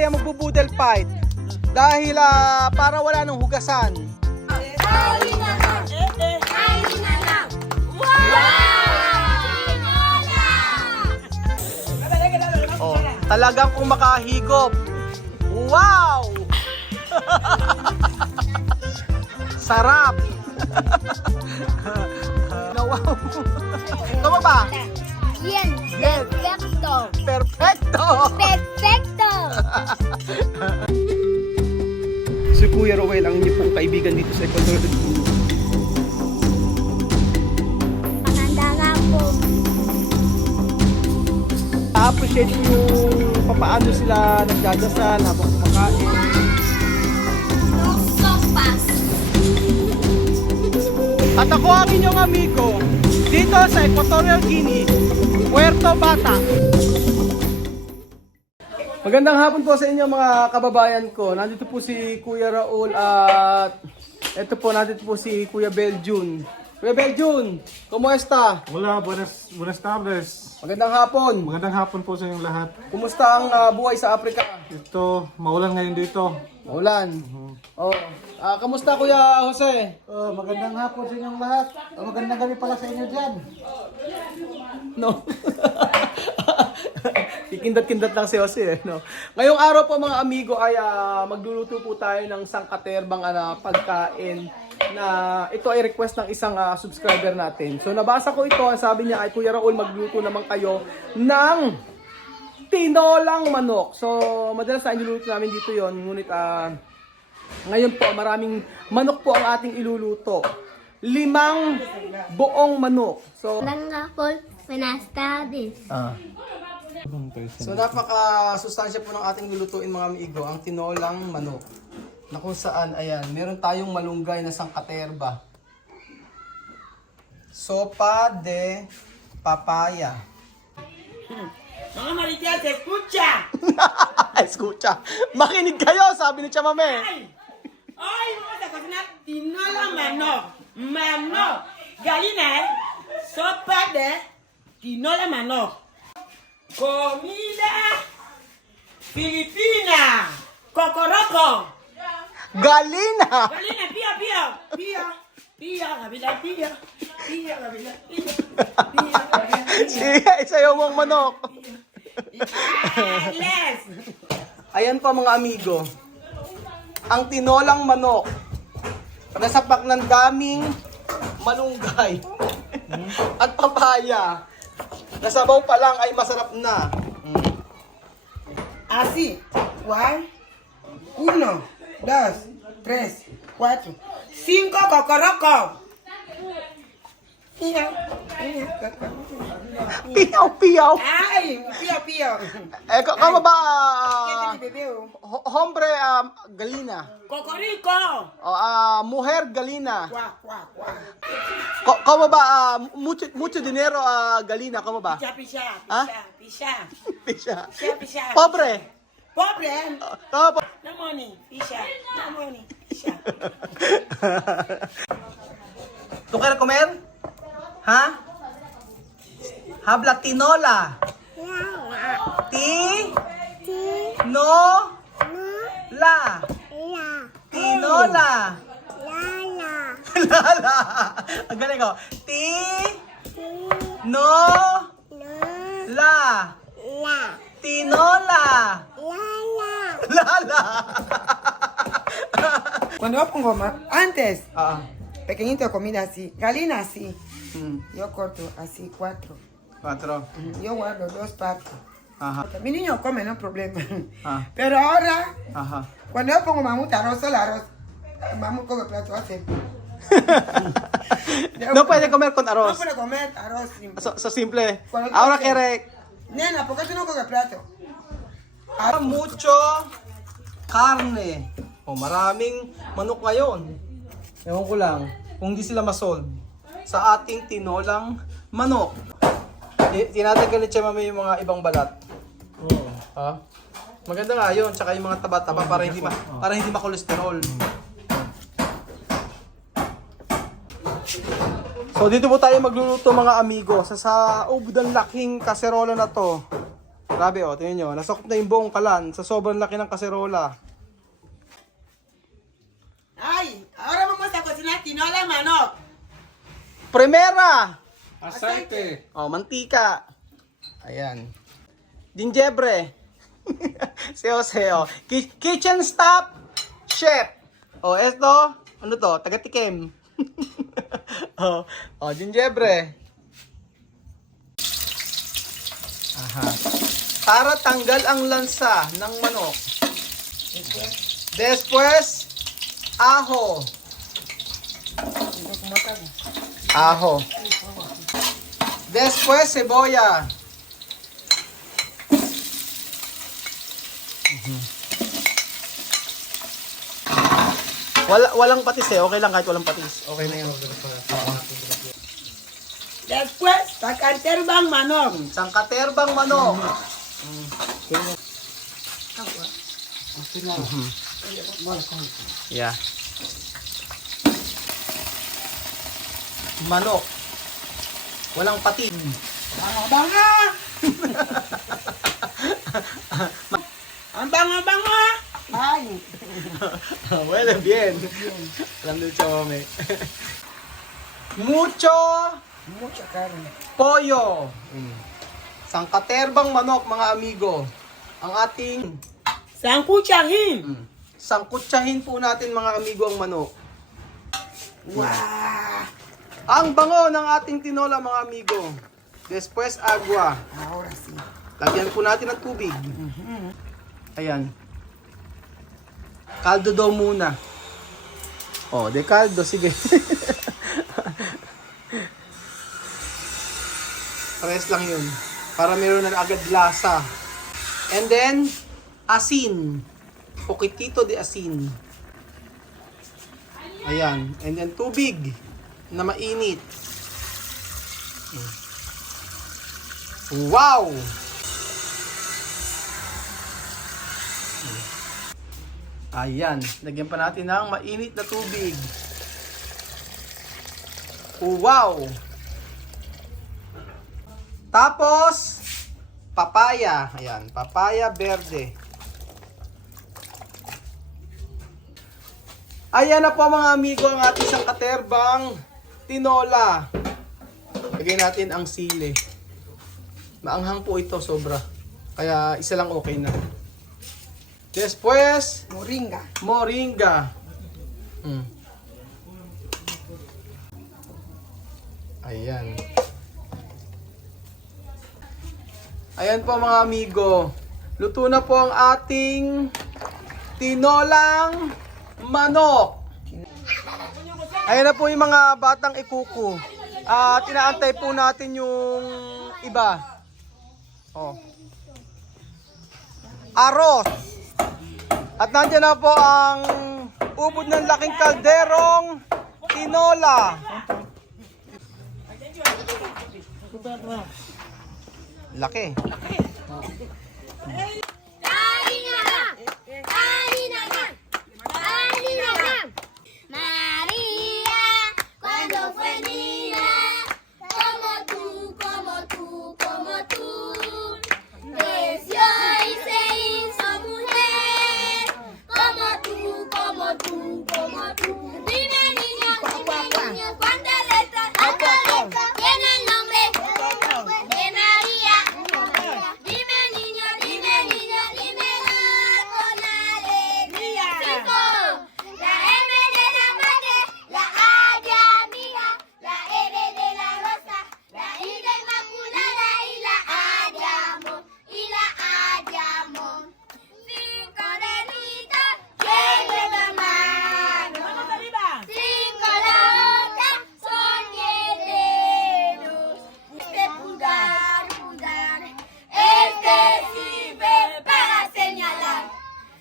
ay magbubudel fight. Dahil para wala nang hugasan. Kain na lang! Kain na lang! Wow! Oh, talagang kung makahigop. Wow! Sarap! Wow! Tama ba? Yan! Perfecto! Perfecto! Perfecto! Si Kuya Rowel ang inyong pong kaibigan dito sa Ecuador. Maganda nga po. Na-appreciate ko yung papaano sila nagdadasal habang kumakain. Sopas! At ako ang inyong amigo dito sa Equatorial Guinea, Puerto Bata. Magandang hapon po sa inyo mga kababayan ko. Nandito po si Kuya Raul at ito po, nandito po si Kuya Beljun. Kuya Beljun, kumusta? Hola, buenas tardes. Magandang hapon. Magandang hapon po sa inyong lahat. Kumusta ang buhay sa Afrika? Ito, maulan ngayon dito. Maulan. Oh. Kamusta Kuya Jose? Magandang hapon sa inyong lahat. Magandang gabi pala sa inyo dyan. No. Kikindat-kindat lang si Jose, no. Ngayong araw po mga amigo ay magluluto po tayo ng sangkaterbang pagkain na ito ay request ng isang subscriber natin. So nabasa ko ito, ang sabi niya ay Kuya Raul magluto naman kayo ng tinolang manok. So madalas na iluluto namin dito yon, ngunit ngayon po maraming manok po ang ating iluluto. 5 buong manok. So Maganda po. Buenas tardes. So napaka-sustansya po ng ating lulutuin mga amigo, ang tinolang manok. Na kung saan, ayan, meron tayong malunggay na sangkaterba. Sopa de papaya. Mga Marites, escucha! Escucha, makinig kayo, sabi ni Chamame. Hoy, vamos a cocinar tinola manok. Manok. Gallina, sopa de tinola manok. Comida filipina. Cocoroko. Galina! Gallina, pía, pía. Pía, pía, Gabriela, pía. Pía, Gabriela, pía. Pía, Gabriela, pía. Isayaw mong manok. Les. Ayan po mga amigo, ang tinolang manok. Nasapak ng daming malunggay at papaya. Nasabaw pa lang ay masarap na. Así. 1, 1, 2, 3, 4, 5 cocorocos. Piyaw-piyaw. Ay, pío, pío. Kamo ba, ¿Qué te bebeu? hombre, galina. Cocorico. Mujer, galina. Cuá, cuá, cuá. Kamo ba, mucho dinero, galina, kamo ba? Picha, picha, Ah? picha, picha. Pisha. Picha, picha. Pobre. Pobre. Kamo ba? No money, picha. No money, picha. ¿Tú quieres comer? ¿Ha? Habla tinola. Ti. No. La. Tinola. Lala. Ang galing ko. Ti. No. La. Tinola. Lala. Cuando yo pongo antes, Ah. pequeñito comida así, galina así. Hmm. Yo corto así 4. 4. Yo guardo 2 partes. Ajá. Mi niño come, no problema. Ah. Pero ahora, Ajá. cuando yo pongo mamut arroz, solo arroz, mamut con el plato hace. No puede comer con No arroz. puedo comer arroz simple. So simple. Cuando Ahora tú haces- quiere Nena, ¿por qué tú no con el plato? mucho carne. Maraming manok ngayon. Ewan ko lang kung di sila masolve sa ating tinolang manok. Tinatanggal ni Chamame yung mga ibang balat. Ha? Maganda nga yun, tsaka yung mga taba-taba para hindi ma-cholesterol. So dito po tayo magluluto mga amigo sa saob ng laking kaserola na to. Grabe oh, tingnan nyo. Nasakop na yung buong kalan sa sobrang laki ng kaserola. Ay, ahora vamos a cocinar tinola manok. Primera! Aceite. Oh, mantika. Ayan. Gingebre. Seo-seo. Kitchen staff. Chef. Oh, esto. Ano to? Taga-tikim. oh, gingebre. Aha. Para tanggal ang lansa ng manok. Después, ajo. Ajo. Después, cebolla. Walang patis eh. Okay lang kahit walang patis. Okay na yun. Después, sacaterbang manok. Sangkaterbang manok. Yeah. Manok. Walang patis. Banga-banga. Ang banga-banga. Ay. Bueno, bien. Alam nyo, Chome. Mucho Mucha carne. pollo. Sangkaterbang manok, mga amigo. Ang ating Sangkuchahin. sangkutsahin po natin, mga amigo, ang manok. Wow. Ang bango ng ating tinola, mga amigo. Después, agua. Ahora sí. Lagyan po natin ng tubig. Ayan. Kaldo daw muna. Oh, de kaldo, sige. Pares lang yun. Para meron na agad lasa. And then, asin. Poquitito de asin. Ayan. And then, tubig na mainit. Wow! Ayan. Lagyan pa natin ng mainit na tubig. Wow! Tapos, papaya. Ayan, papaya verde. Ayan na po, mga amigo, ang ating sangkaterbang tinola. Lagyan natin ang sili. Maanghang po ito, sobra. Kaya isa lang okay na. Después, Moringa. moringa. Ayan. Ayan po, mga amigo. Luto na po ang ating tinolang manok. Ayan na po yung mga batang ikuku. Tinaantay po natin yung iba. Oh. Aros. At nandiyan na po ang ubod ng laking kalderong tinola. Laki. Harina, harina, harina. María, cuando fue niña, como tú, como tú, como tú, creció y se hizo mujer, como tú, como tú, como tú. Dime niño, ¿cuántas letras tiene el nombre de María? Dime niño, dime niño, dímelo con alegría. 5. La M de la madre, la A de amiga, la R de la rosa, la I de inmaculada y la A de amor, y la A de amor. 5 deditos, tiene la mano. Vamos arriba. 5 la otra, son 10 dedos. Este pulgar, pulgar, este sirve para señalar.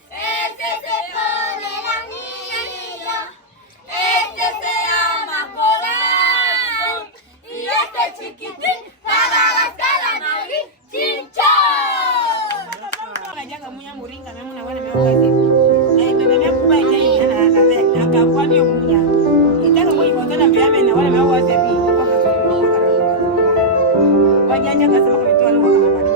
Este se pone el anillo, este se llama polar, y este chiquitín para gastar la nariz, chinchón. Kajaga munya moringa na muna wana mewa kazi. Bebe me kuba ina na ka kwani munya. Itaka mwe ko tena bebe na wana mewa kazi bi. Wajanja kasema kwa mtu alo kama bali.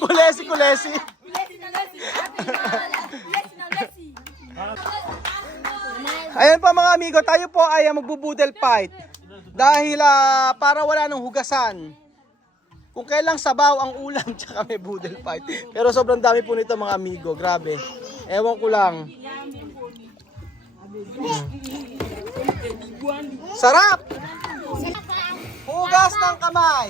Kulesi. Kulesi. Ayan po mga amigo, tayo po ay magbo-boodle fight. Dahil para wala nang hugasan. Kung kailang sabaw ang ulam, tsaka may boodle fight. Pero sobrang dami po nito mga amigo, grabe. Ewan ko lang. Sarap! Hugas ng kamay.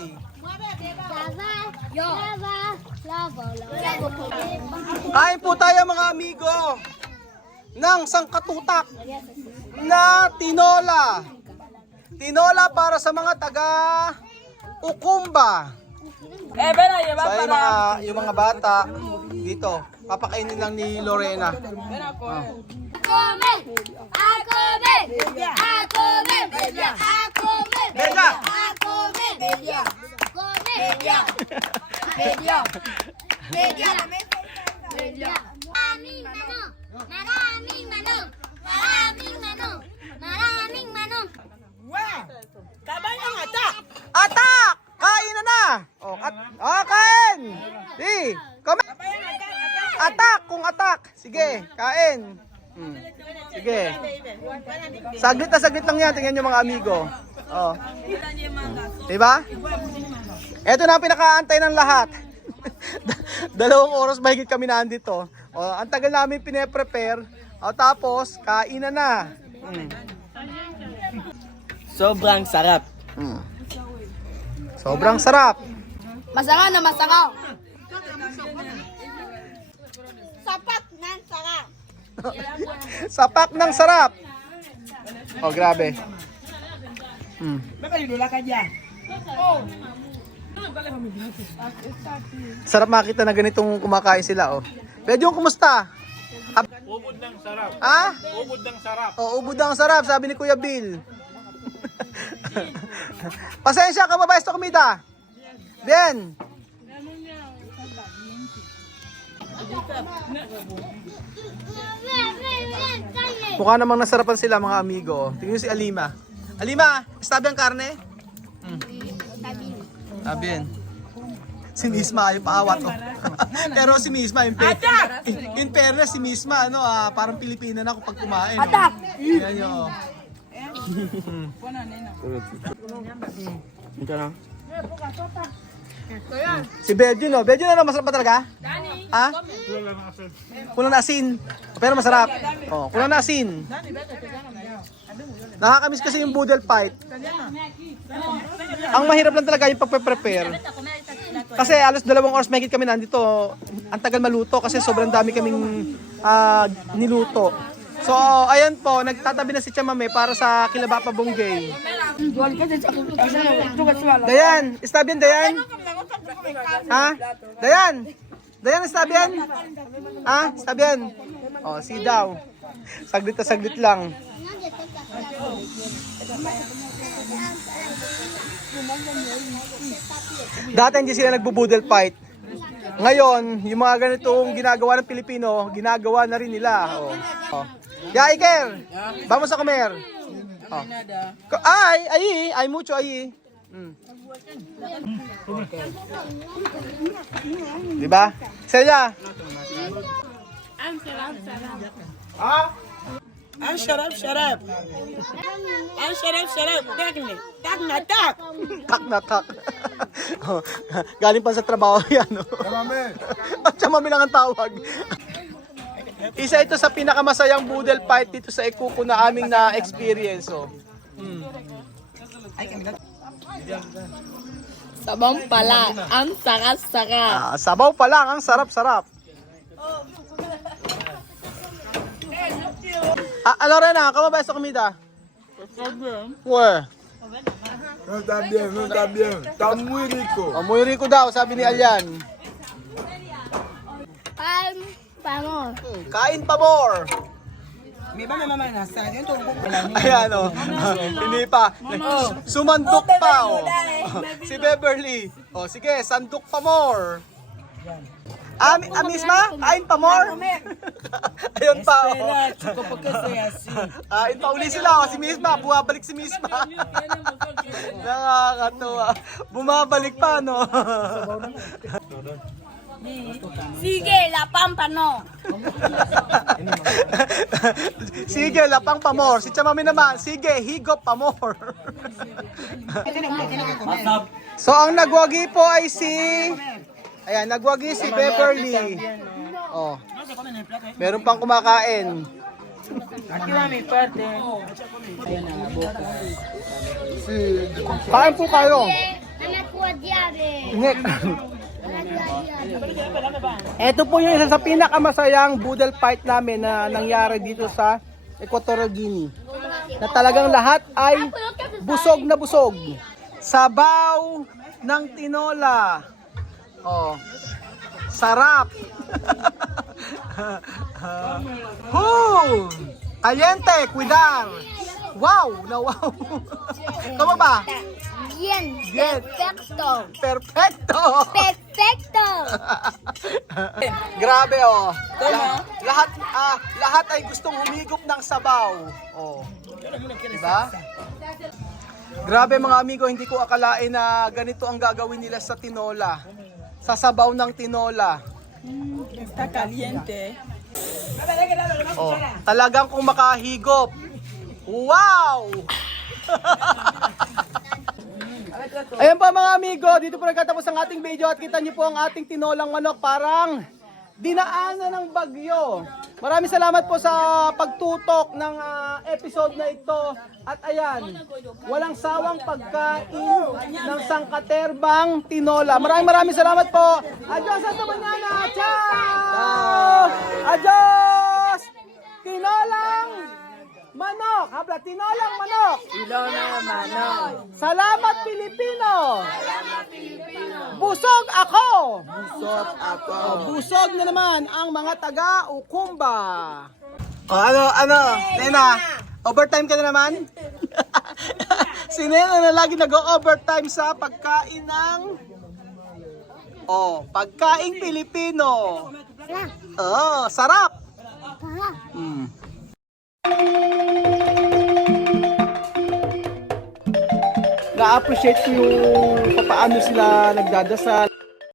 Kain po tayo mga amigo ng sangkatutak na tinola. Tinola para sa mga taga Ukumba. So yung mga bata dito, papakainin lang ni Lorena. Atak! Kain na! Oh, kain! Di, atak kung atak. Sige, kain. Sige. Saglit lang yan. Tingnan nyo mga amigo. Oh. Diba? Ito na ang pinakaantay ng lahat. 2 oras mahigit kami nandito. Oh, ang tagal namin pine-prepare. Oh, tapos, kain na. Sobrang sarap. Sobrang sarap. Masarap na masarap. Sapat ng sarap. Sapak ng sarap. Oh, grabe. Sarap makita na ganitong kumakain sila, oh. Medyo kumusta? Ubod ng sarap. Ha? Ubod ng sarap. Oh, ubod ang sarap, sabi ni Kuya Bill. Pasensya ka ba ba sa komida? Bien. Mukha namang nasarapan sila mga amigo. Tingnan si Alima. Alima, estabi ang karne? Tabi. Si Misma ay paawat. Oh. Pero si Misma, in fairness, si Misma, parang Pilipina na kapag kumain. Atak! Yan yun. Si Bedyo, no? Bedyo na masarap ba talaga? Ha? Kulang na asin. Pero masarap. Oh, kulang na asin. Nakakamiss kasi yung boodle fight. Ang mahirap lang talaga yung pagpe-prepare. Kasi alas 2 oras mahigit kami nandito. Ang tagal maluto kasi sobrang dami kaming niluto. So, ayan po, nagtatabi na si Chamame para sa Kilabapa Bonggay. Dayan, istab yan, Dayan? Ha? Dayan? Dayan, istab yan? Ha? Istab yan? O, si daw. Saglit na saglit lang. Dati hindi sila nagbo-boodle fight. Ngayon, yung mga ganitong ginagawa ng Pilipino, ginagawa na rin nila. Oh. Ya, Iker! Vamos a comer! Oh. Ay mucho, ay. Diba? Celia? Ang sarap. Tak na tak. Tak na tak. Oh, galing pa sa trabaho yan. No? At Chamame lang ang tawag. Isa ito sa pinakamasayang boodle fight dito sa Ikuko na aming na-experience. Oh. Sabaw pala, ang sarap-sarap. Sabaw pa lang, ang sarap-sarap. Lorena, ¿cómo va esta comida? Where? No está bien. Está muy rico. Oh, muy rico daw, sabi ni Alyan. Kain pa more. May ba may mama na sa akin? Ayan o. Hindi pa. Sumandok pa o. Si Beverly. O sige, sandok pa more. Misma? Kain pa more? Ayun pa. Espera, chico, ¿por qué soy así? Kain pa uli sila. Si Misma, bumabalik si Misma. Nakakatuwa. Bumabalik pa, no? Sigue, la pampa no. Sige, lapang pa more. Si Chamami naman, sige, higop pa more. So, ang nagwagi po ay si... Ayan, nagwagi si Beverly. Oh. Meron pang kumakain. Aquí va mi parte. Kain po kayo. Anak ko diare. Ingek. Ito po yung isa sa pinakamasayang boodle fight namin na nangyari dito sa Equatorial Guinea. Na talagang lahat ay busog na busog. Sabaw ng tinola. Oh. Sarap. Caliente, cuidar. Wow, na wow. Kamu ba? Bien. Bien. Perfecto. Perfecto. Perfecto. Grabe oh. Lahat ay gustong humigop ng sabaw. Oh. Diba? Grabe mga amigo, hindi ko akalain na ganito ang gagawin nila sa tinola. Sa sabaw ng tinola. Está caliente. Oh, talagang kung makahigop. Wow! Ayan po mga amigo, dito po nagtatapos ang ating video at kita niyo po ang ating tinolang manok, parang dinaanan ng bagyo. Maraming salamat po sa pagtutok ng episode na ito. At ayan, walang sawang pagkain ng sangkaterbang tinola. Maraming salamat po. Adios hasta mañana. Ciao! Adios! Tinolang manok. Habla, tinolang manok. Tinolang manok. Salamat Pilipino. Busog ako. Busog na naman ang mga taga Ukumba. Ano, Nena? Overtime ka na naman? Si Nena na lagi nag-overtime sa pagkain ng... pagkain Pilipino. Sarap. Na-appreciate ko yung paano sila nagdadasal.